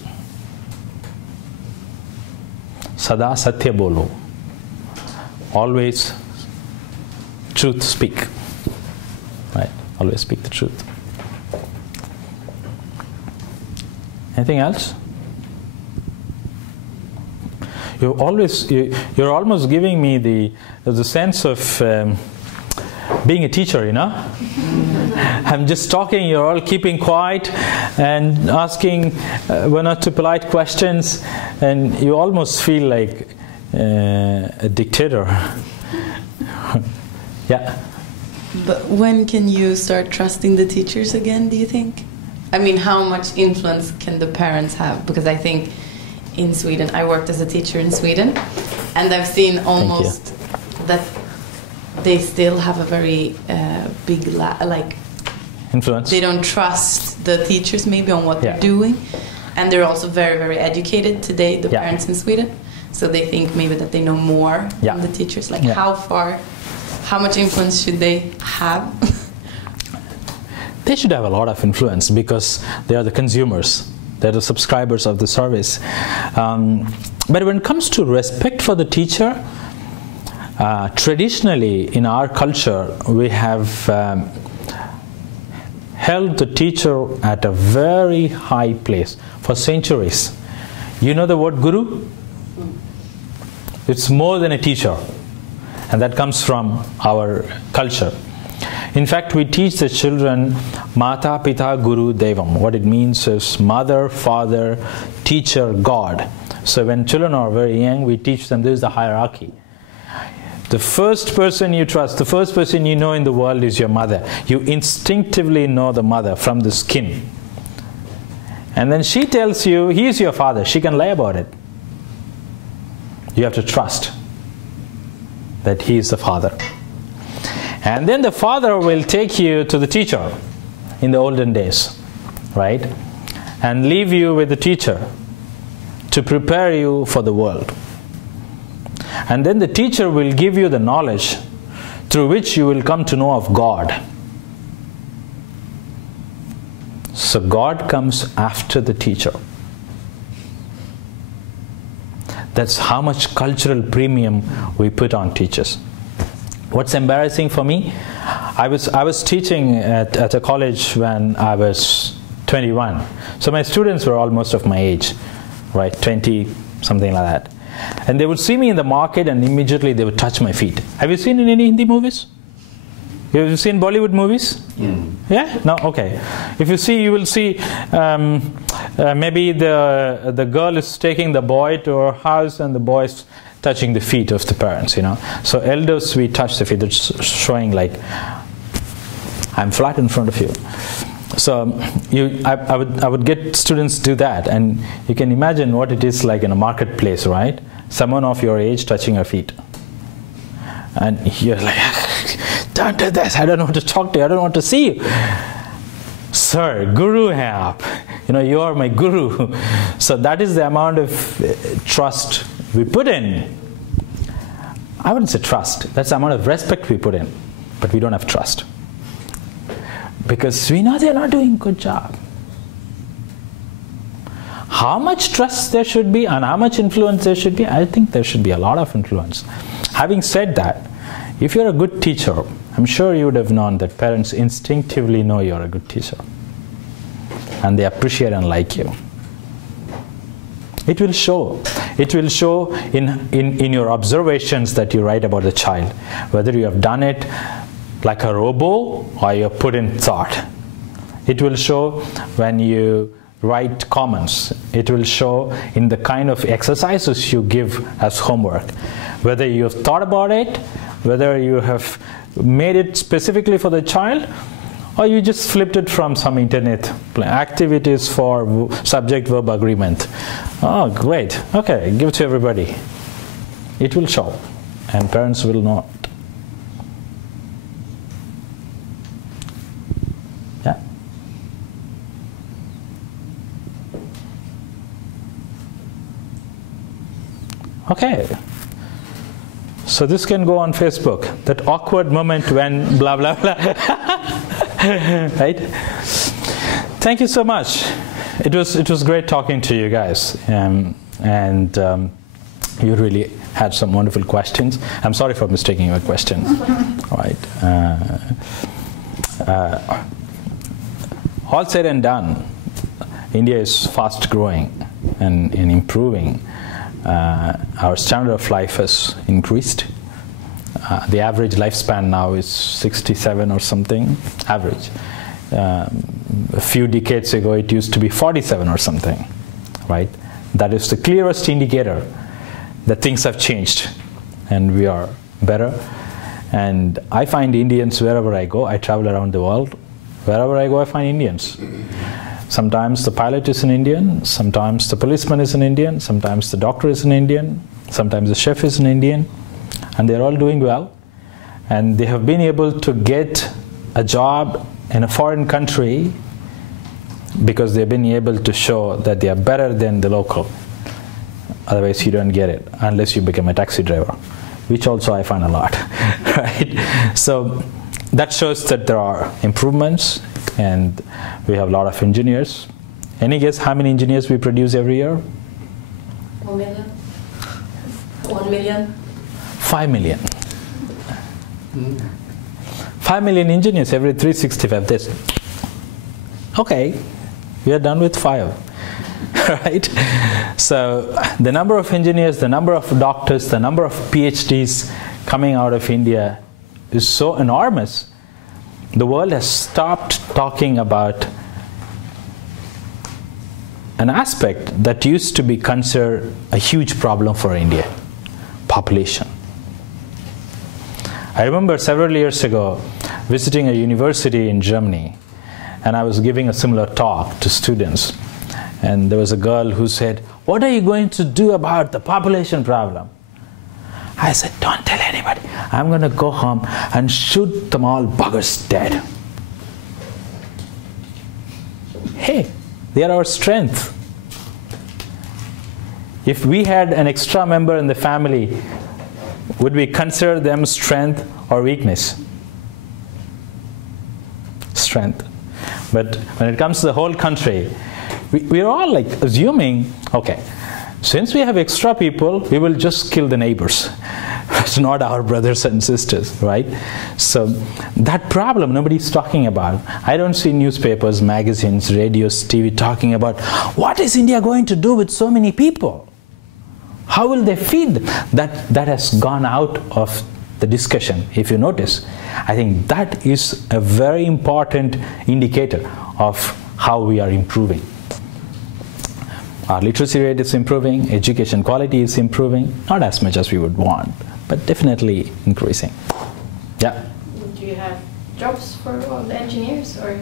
Sada satya bolo. Always truth speak. Right? Always speak the truth. Anything else? You're almost giving me the sense of being a teacher, you know? I'm just talking, you're all keeping quiet and asking one or two polite questions, and you almost feel like a dictator. Yeah. But when can you start trusting the teachers again, do you think? I mean, how much influence can the parents have? Because I think in Sweden, I worked as a teacher in Sweden, and I've seen almost that they still have a very big influence. They don't trust the teachers maybe on what they're doing, and they're also very, very educated today, the parents in Sweden. So they think maybe that they know more than the teachers. Like how much influence should they have? They should have a lot of influence because they are the consumers. They're the subscribers of the service. But when it comes to respect for the teacher, traditionally in our culture, we have held the teacher at a very high place for centuries. You know the word guru? It's more than a teacher, and that comes from our culture. In fact, we teach the children Mata, Pita, Guru, Devam. What it means is mother, father, teacher, God. So when children are very young, we teach them this is the hierarchy. The first person you trust, the first person you know in the world is your mother. You instinctively know the mother from the skin. And then she tells you, he is your father. She can lie about it. You have to trust that he is the father. And then the father will take you to the teacher in the olden days, right? And leave you with the teacher to prepare you for the world. And then the teacher will give you the knowledge through which you will come to know of God. So God comes after the teacher. That's how much cultural premium we put on teachers. What's embarrassing for me? I was teaching at a college when I was 21. So my students were almost of my age, right? 20, something like that. And they would see me in the market and immediately they would touch my feet. Have you seen in any Hindi movies? Have you seen Bollywood movies? Yeah? No? Okay. If you see, you will see maybe the girl is taking the boy to her house and the boy is touching the feet of the parents, you know. So elders, we touch the feet. It's showing like, I'm flat in front of you. So I would get students to do that, and you can imagine what it is like in a marketplace, right? Someone of your age touching your feet. And you're like, don't do this, I don't want to talk to you, I don't want to see you. Sir, Guru hai aap. You know, you are my Guru. So that is the amount of trust we put in. I wouldn't say trust, that's the amount of respect we put in. But we don't have trust. Because we know they're not doing a good job. How much trust there should be and how much influence there should be, I think there should be a lot of influence. Having said that, if you're a good teacher, I'm sure you would have known that parents instinctively know you're a good teacher. And they appreciate and like you. It will show. It will show in your observations that you write about the child. Whether you have done it like a robo or you have put in thought. It will show when you write comments. It will show in the kind of exercises you give as homework. Whether you have thought about it, whether you have made it specifically for the child, or you just flipped it from some internet activities for subject-verb agreement. Oh, great. Okay, give it to everybody. It will show, and parents will know. Yeah? Okay. So this can go on Facebook. That awkward moment when blah, blah, blah. Right? Thank you so much. It was great talking to you guys. You really had some wonderful questions. I'm sorry for mistaking your questions. Right. All said and done, India is fast growing and improving. Our standard of life has increased. The average lifespan now is 67 or something, average. A few decades ago it used to be 47 or something, right? That is the clearest indicator that things have changed and we are better. And I find Indians wherever I go. I travel around the world. Wherever I go, I find Indians. Sometimes the pilot is an Indian, sometimes the policeman is an Indian, sometimes the doctor is an Indian, sometimes the chef is an Indian, and they're all doing well. And they have been able to get a job in a foreign country because they've been able to show that they are better than the local. Otherwise you don't get it unless you become a taxi driver, which also I find a lot. Right? So that shows that there are improvements, and we have a lot of engineers. Any guess how many engineers we produce every year? 1 million. 1 million. 5 million. 5 million engineers every 365 days. Okay, we are done with 5. Right? So the number of engineers, the number of doctors, the number of PhDs coming out of India is so enormous. The world has stopped talking about an aspect that used to be considered a huge problem for India: population. I remember several years ago visiting a university in Germany, and I was giving a similar talk to students. And there was a girl who said, "What are you going to do about the population problem?" I said, "Don't tell anybody. I'm going to go home and shoot them all buggers dead." Hey, they are our strength. If we had an extra member in the family, would we consider them strength or weakness? Strength. But when it comes to the whole country, we're all like assuming, okay, since we have extra people, we will just kill the neighbors. It's not our brothers and sisters, right? So that problem nobody's talking about. I don't see newspapers, magazines, radios, TV talking about what is India going to do with so many people? How will they feed them? That has gone out of the discussion, if you notice. I think that is a very important indicator of how we are improving. Our literacy rate is improving, education quality is improving, not as much as we would want, but definitely increasing. Yeah? Do you have jobs for all the engineers, or?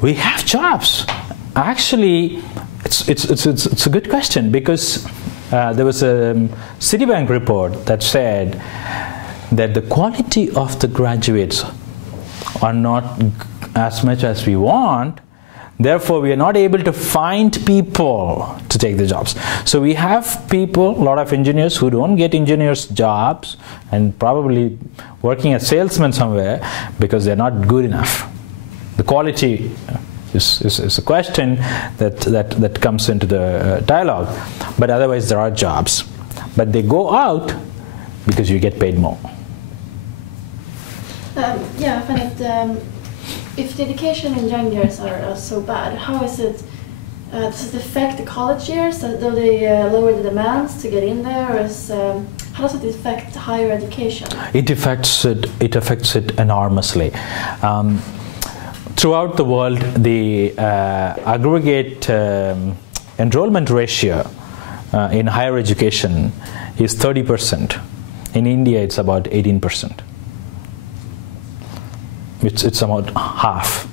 We have jobs. Actually, it's a good question, because there was a Citibank report that said that the quality of the graduates are not as much as we want. Therefore, we are not able to find people to take the jobs. So we have people, a lot of engineers who don't get engineers jobs and probably working as salesmen somewhere because they're not good enough. The quality is a question that comes into the dialogue. But otherwise, there are jobs. But they go out because you get paid more. Yeah, I find it. If the education in young years are so bad, how is it? Does it affect the college years? Do they lower the demands to get in there? Or how does it affect higher education? It affects it enormously. Throughout the world, the aggregate enrollment ratio in higher education is 30%. In India, it's about 18%. It's about half,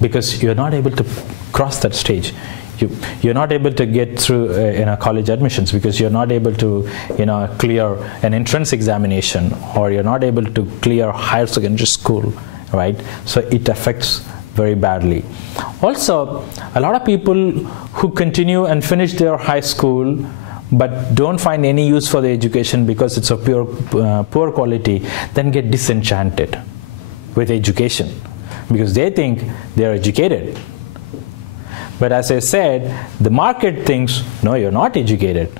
because you're not able to cross that stage. You're not able to get through college admissions because you're not able to clear an entrance examination, or you're not able to clear higher secondary school, right? So it affects very badly. Also, a lot of people who continue and finish their high school but don't find any use for the education because it's of poor quality, then get disenchanted with education because they think they're educated. But as I said, the market thinks, no, you're not educated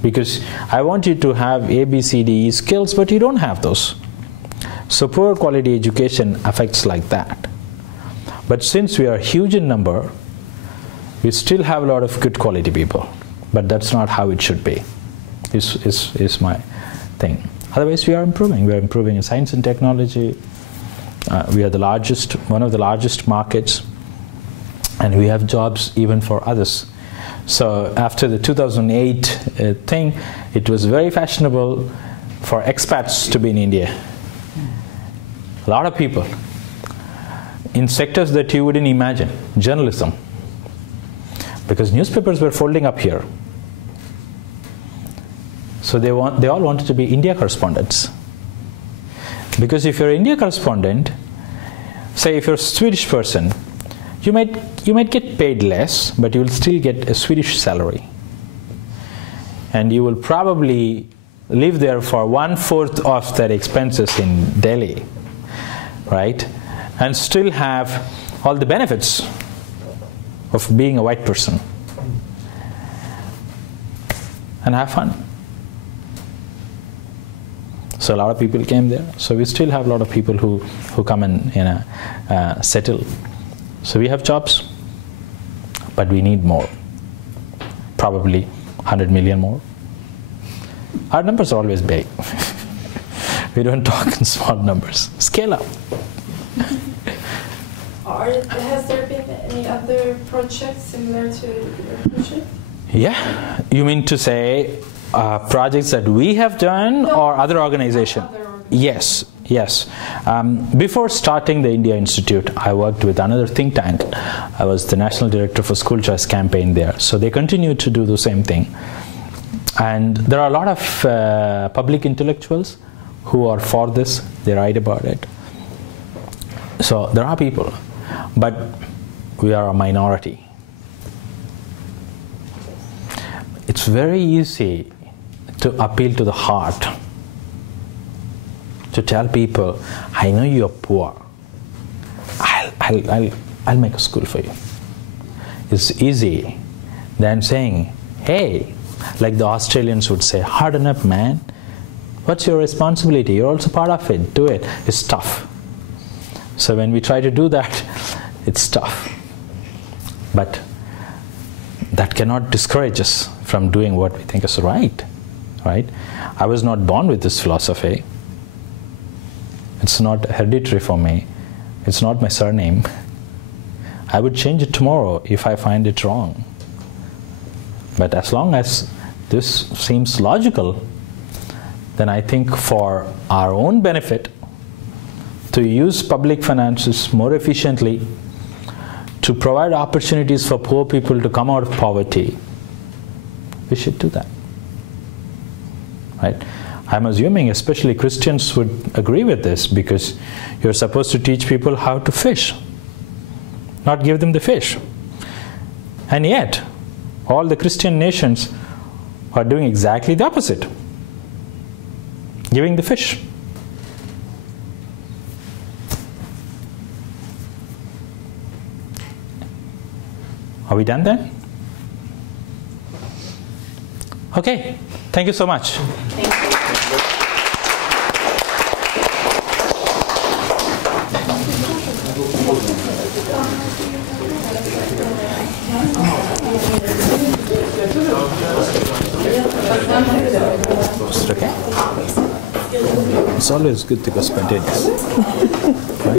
because I want you to have A, B, C, D, E skills, but you don't have those. So poor quality education affects like that. But since we are huge in number, we still have a lot of good quality people. But that's not how it should be, is my thing. Otherwise, we are improving. We are improving in science and technology. We are the largest, one of the largest markets, and we have jobs even for others. So after the 2008 thing, it was very fashionable for expats to be in India. A lot of people in sectors that you wouldn't imagine, journalism, because newspapers were folding up here. So they all wanted to be India correspondents. Because if you're an India correspondent, say if you're a Swedish person, you might get paid less, but you will still get a Swedish salary. And you will probably live there for 1/4 of their expenses in Delhi, right? And still have all the benefits of being a white person. And have fun. So a lot of people came there. So we still have a lot of people who come and settle. So we have jobs, but we need more. Probably 100 million more. Our numbers are always big. We don't talk in small numbers. Scale up. Has there been any other projects similar to your project? Yeah. You mean to say projects that we have done or other organizations? Yes, yes. Before starting the India Institute, I worked with another think tank. I was the National Director for School Choice Campaign there. So they continue to do the same thing. And there are a lot of public intellectuals who are for this. They write about it. So there are people. But we are a minority. It's very easy to appeal to the heart, to tell people, I know you're poor. I'll make a school for you. It's easy than saying, hey, like the Australians would say, harden up, man. What's your responsibility? You're also part of it. Do it. It's tough. So when we try to do that, it's tough. But that cannot discourage us from doing what we think is right. Right? I was not born with this philosophy. It's not hereditary for me. It's not my surname. I would change it tomorrow if I find it wrong. But as long as this seems logical, then I think for our own benefit, to use public finances more efficiently, to provide opportunities for poor people to come out of poverty, we should do that. Right? I'm assuming especially Christians would agree with this, because you're supposed to teach people how to fish, not give them the fish. And yet, all the Christian nations are doing exactly the opposite, giving the fish. Are we done then? Okay, thank you so much. Thank you. Is it okay? It's always good to go spontaneous.